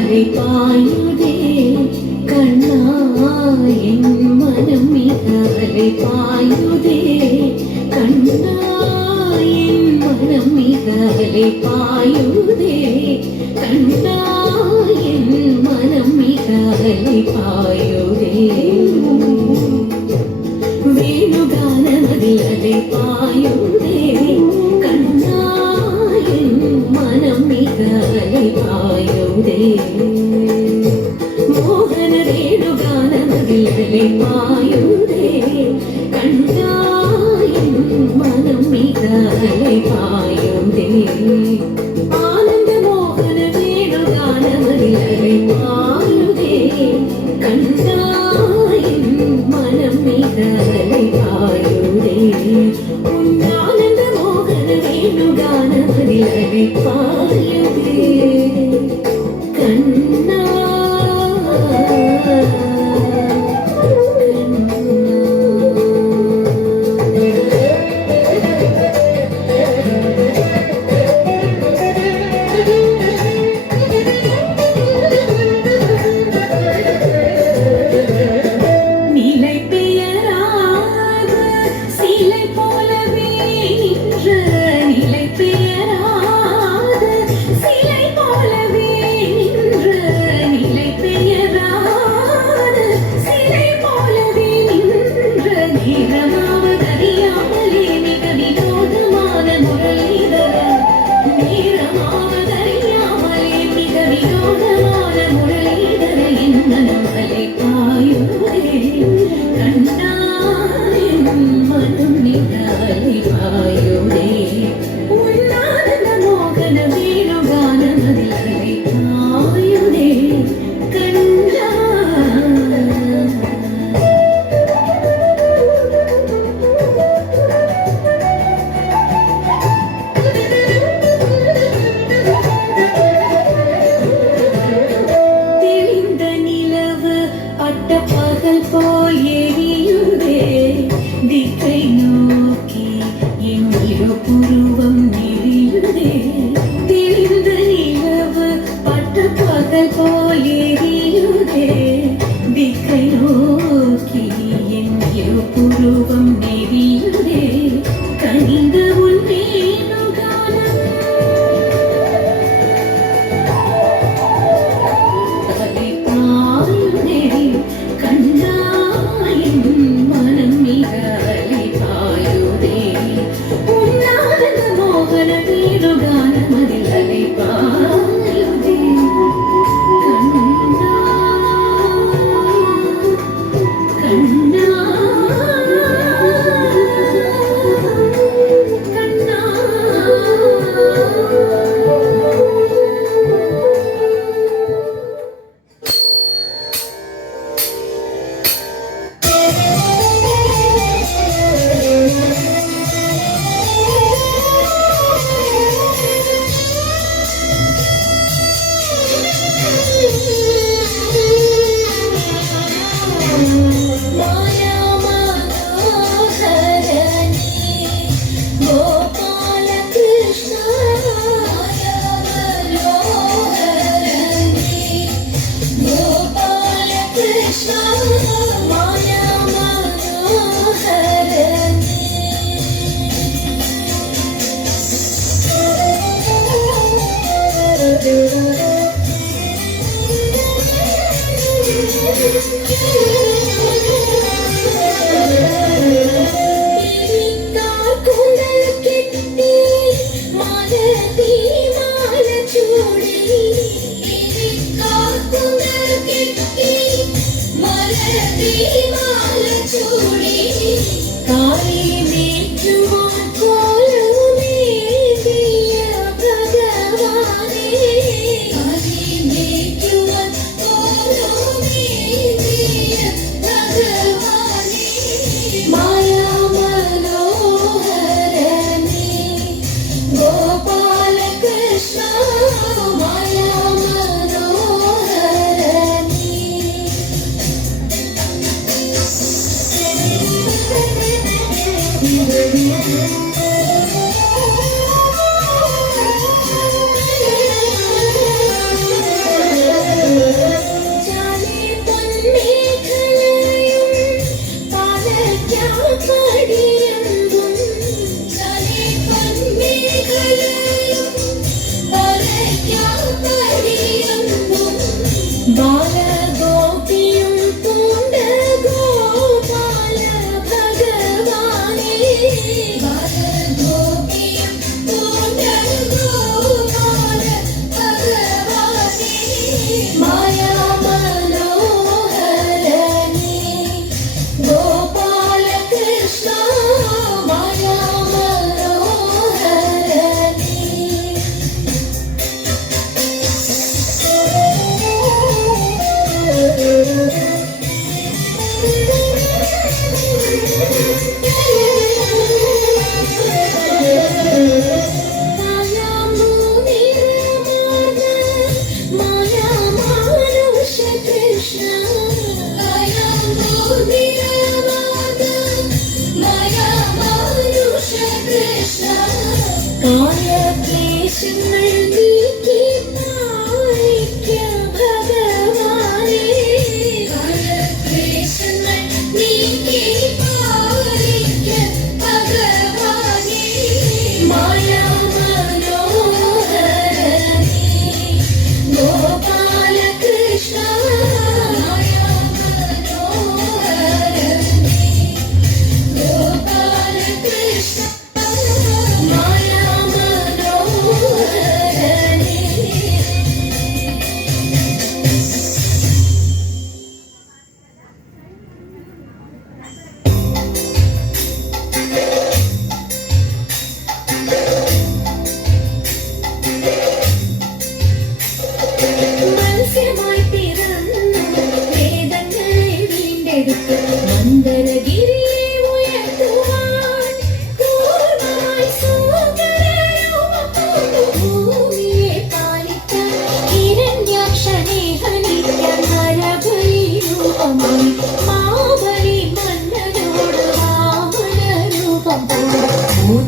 அலை பாயுதே கண்ணா என் மனம் மிக அலை பாயுதே கண்ணா என் மனம் மிக அலை பாயுதே கண்ணா என் மனம் மிக அலை பாயுதே வேணுகானமதில் அலை பாயுதே கண்ணா என் மனம் மிக அலை பாயுதே மோகன வேணுகானமதில் அலை பாயுதே கண்ணா என் மனம் மிக அலை பாயுதே ஆனந்த மோகன வேணுகானமதில் அலை பாயுதே கண்ணா என் மனம் மிக அலை பாயுதே ஆனந்த மோகன வேணுகானமதில் அலை பாயுதே கண்ணா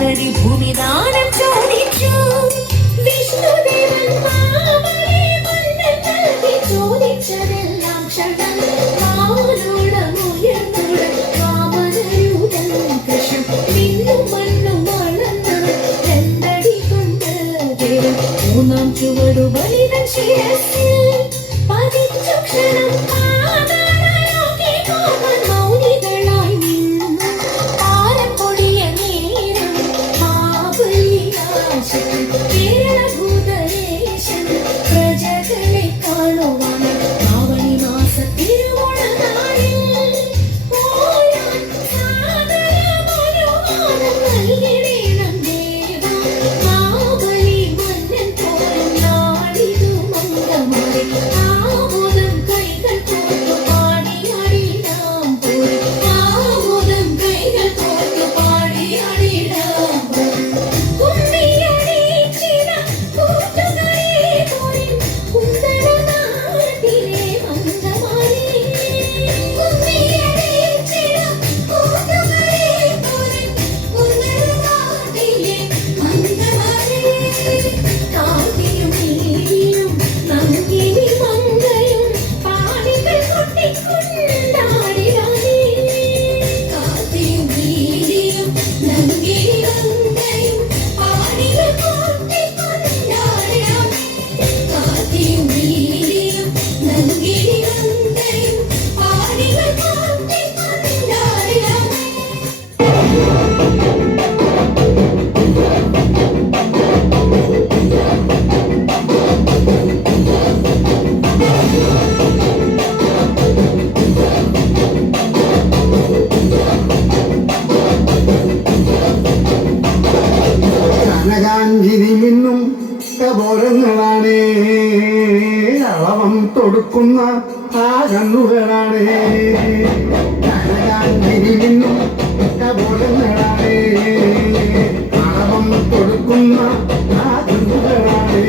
മൂന്നടി ഭൂമിദാനം ചോദിച്ചു. വിഷ്ണുദേവൻ മാമനെ മന്നൻ നൽകി ചോദിച്ചതെല്ലാം ക്ഷണം മാനോളമുയർന്നോട് വാമനരൂപം കൃഷ്ണൻ മിന്നും മണ്ണും വളർന്നവൻ രണ്ടടി കൊണ്ട് ദേവൻ മൂന്നാം ചുവടു ബലിതൻ ശിരസിൽ പതിച്ചു ക്ഷണം മാനനോക്കി കോപൻ മൗനികളായി നിന്നു ആരപ്പൊടിയ നേരം മാബലിയാശൻ കേരളഭൂതരേശൻ പ്രജകളെ കാണുവാൻ ആവണി മാസ തിരുവോണനാളിൽ പോരാൻ സാദരമനുവാദം നൽകിടേണം ദേവാ. മാബലി മന്നൻ പോലും നാടിതു മംഗമായി ആമോദം കൈകൾ കോർത്തു പാടിയാടിടാം പോയി. ആമോദം കൈകൾ കോർത്തു പാടിയാടിടാം പോയി. കുമ്മിയടിച്ചിട കൂട്ടുകാരെ പോയി കുന്തളനാട്ടിലെ മംഗമാലി. കുമ്മിയടിച്ചിട കൂട്ടുകാരെ പോയി കുന്തളനാട്ടിലെ മംഗമാലി. കാർത്തിയും നീലിയും നന്ദിനി മംഗയും പാടികൾ കൊട്ടിക്കൊണ്ടാടിടാനേ. കാർത്തിയും നീലിയും നന്ദിനി മംഗയും പാടികൾ കൊട്ടിക്കൊണ്ടാടിടാനേ. കാർത്തിയും നീലിയും നന്ദിനി മംഗയും പാടികൾ കൊട്ടിക്കൊണ്ടാടിടാനേ. കനകാഞ്ചിരി മിന്നും കപോലങ്ങളാണേ അളവം തൊടുക്കുന്ന ആ കണ്ണുകളാണേ. കനകാഞ്ചിരി മിന്നും കപോലങ്ങളാണേ അളവം തൊടുക്കുന്ന ആ കണ്ണുകളാണേ.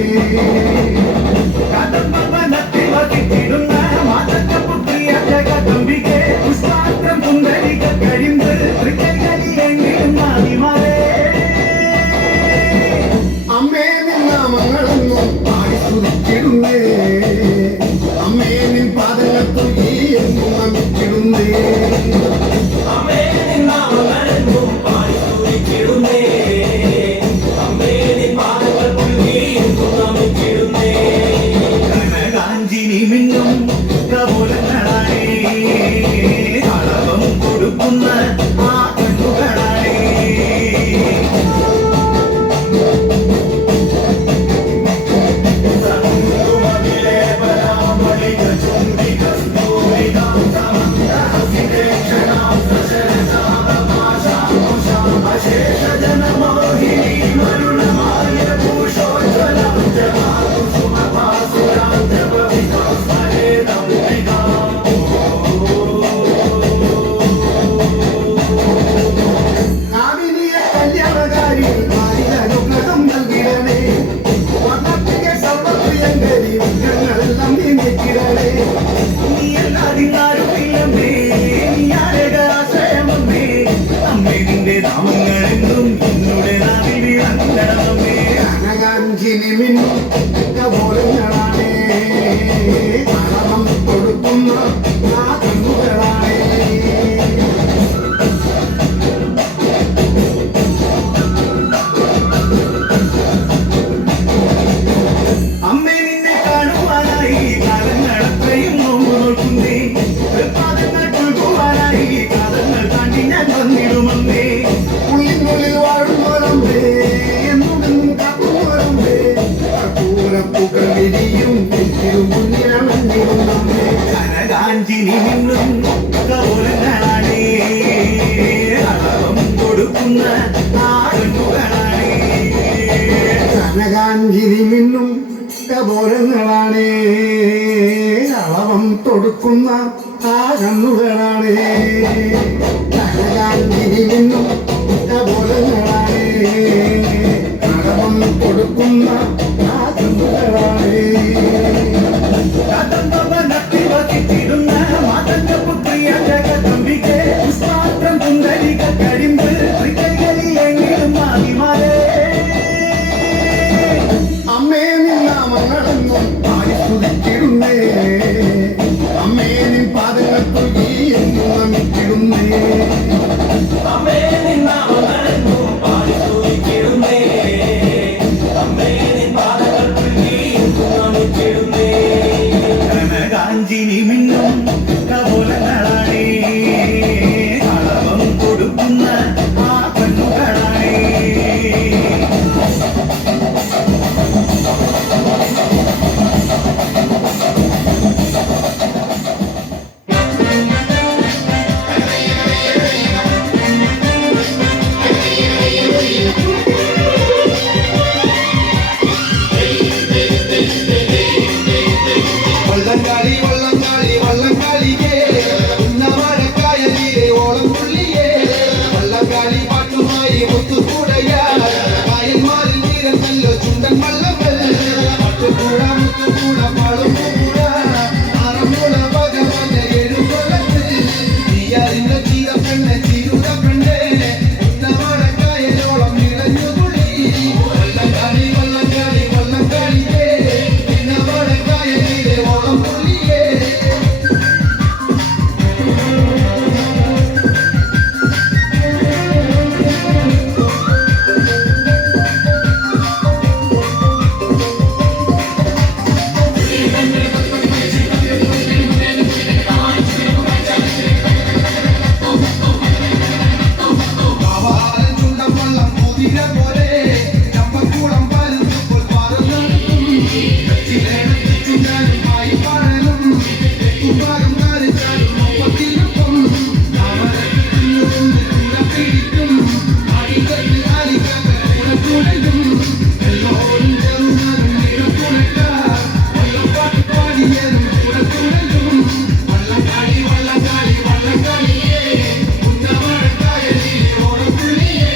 കദംബവനത്തിൽ വസിച്ചിടുന്ന മാതൃകപുത്രിയ ജഗദംബികെ പുഷ്പാത്രം സുന്ദരിക കഴിമ്പ് തൃക്കൈകളിലെങ്കിലും ആദിമാരേ. അമ്മേ നിൻ നാമങ്ങളെന്നും പാടിസ്തുതിച്ചിടുന്നേ. അമ്മേ നിൻ പാദങ്ങൾക്കു ഈ എന്നും നമിച്ചിടുന്നേ. അമ്മേ നിൻ നാമങ്ങളെന്നും പാടിസ്തുതിച്ചിടുന്നേ. അമ്മേ നിൻ പാദങ്ങൾക്കു ഈ എന്നും നമിച്ചിടുന്നേ. കനകാഞ്ചിനി മിന്നും കപോലങ്ങളാണേ അളവം കൊടുക്കുന്ന ആ കണ്ണുകളാണേ. കാമിനിയ കല്യാണകാരി അനുഗ്രഹം നൽകിടണേ. വർണ്ണത്തിലെ സർവപ്രിയങ്കരി ഞങ്ങളെല്ലാം നീക്കിടണേ. നീ എല്ലാതിനാരുമില്ലമ്മേ നീ ആരകാശ്രയമമ്മേ. അമ്മേ നിന്റെ നാമങ്ങളെന്നും എന്നുടെ നാവിൽ വിളങ്ങണമേ. കനകാഞ്ചിനി മിന്നും കപോലങ്ങളാണേ അളവം കൊടുക്കുന്ന ആ കണ്ണുകളാണേ. അമ്മേ നിന്നെ കാണുവാനായി കാലങ്ങളത്രയും നോമ്പ് നോക്കുന്നേ. പാദങ്ങൾ പുൽകുവാനായി കാലങ്ങൾ താണ്ടി ഞാൻ വന്നിടുമമ്മേ. ഉള്ളിനുള്ളിൽ വാഴുന്നോരമ്പേ എന്നുമെന്നും കാക്കുന്നോരമ്പേ കർപ്പൂരപ്പൂക്കൾ വിരിയും തിരുമുന്നിരമഞ്ഞിടുന്നേ. കനകാഞ്ചിനി നിന്നും കപോലങ്ങളാണേ അളവം കൊടുക്കുന്ന ആ കണ്ണുകളാണേ. കനകാഞ്ചിരി മിന്നും കപോലങ്ങളാണേ അളവം തൊടുക്കുന്ന ആ കണ്ണുകളാണേ. കനകാഞ്ചിരി മിന്നും കപോലങ്ങളാണേ അളവം കൊടുക്കുന്ന ആ കണ്ണുകളാണേ. കദംബവനത്തിൽ വസിച്ചിടുന്ന മാതൃകപുത്രിയ ജഗദംബികെ പുഷ്പാത്രം സുന്ദരിക കഴിമ്പ് തൃക്കൈകളിലെങ്കിലും എന്നും പാടി സ്തുതിച്ചിടുന്നേ അമ്മേ നിൻ പാദങ്ങൾ തൊഴുകി എന്നും നമിച്ചിടുന്നേ അമ്മേ നിൻ നാമങ്ങളെന്നും പാടി സ്തുതിച്ചിടുന്നേ അമ്മേ നിൻ പാദങ്ങൾ പുൽകി എന്നും നമിച്ചിടുന്നേ കനകാഞ്ചിനി മിന്നും കപോലങ്ങളാണേ കളവം കൊടുക്കുന്ന ആ കണ്ണുകളാണേ വള്ളംകാളി വള്ളംകാളി വള്ളംകാളിയേ ഉന്നമഴക്കായലിലെ ഓളം തുള്ളിയേ വള്ളംകാളി പാട്ടുമായി മുത്തുകൂടയാ കായന്മാരിൽ തീരം നല്ല ചുണ്ടൻ വള്ളങ്ങൾ മുത്തുകൂട മുത്തുകൂട പാളുകൂട ആറന്മുള ഭഗവാന്റെ എഴുകൊല്ലത്ത് നീയാറിന്റെ തീരം പെണ്ണെ ചീരുത പെണ്ണെ ഉന്നമഴക്കായലോളം നിറഞ്ഞു തുള്ളി വള്ളംകാളി വള്ളംകാളി വള്ളംകാളിയേ ഉന്നമഴക്കായലിലെ ഓളം തുള്ളിയേ പാവാലൻ ചുണ്ടൻ വള്ളം കുതിര പോലെ ചമ്പക്കുളം പരുന്തുപോൽ പറന്നെടുക്കും ചുണ്ടാനും പായി പാടലും കുമ്പാകം കാലിച്ചാലും ഒപ്പത്തിനൊപ്പം പിടിക്കും അടിക്കത്ത് അലിക്കത്ത് കുടത്തുടലും എല്ലോരും ചെറുതാനും നിറത്തുണക്ക വള്ളപ്പാട്ട് പാടിയതും കുടത്തുടലും വള്ളക്കാളി വള്ളക്കാളി വള്ളക്കാളിയേ ഉന്നമഴക്കായലിലെ ഓളത്തുള്ളിയേ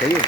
ചെയ്യും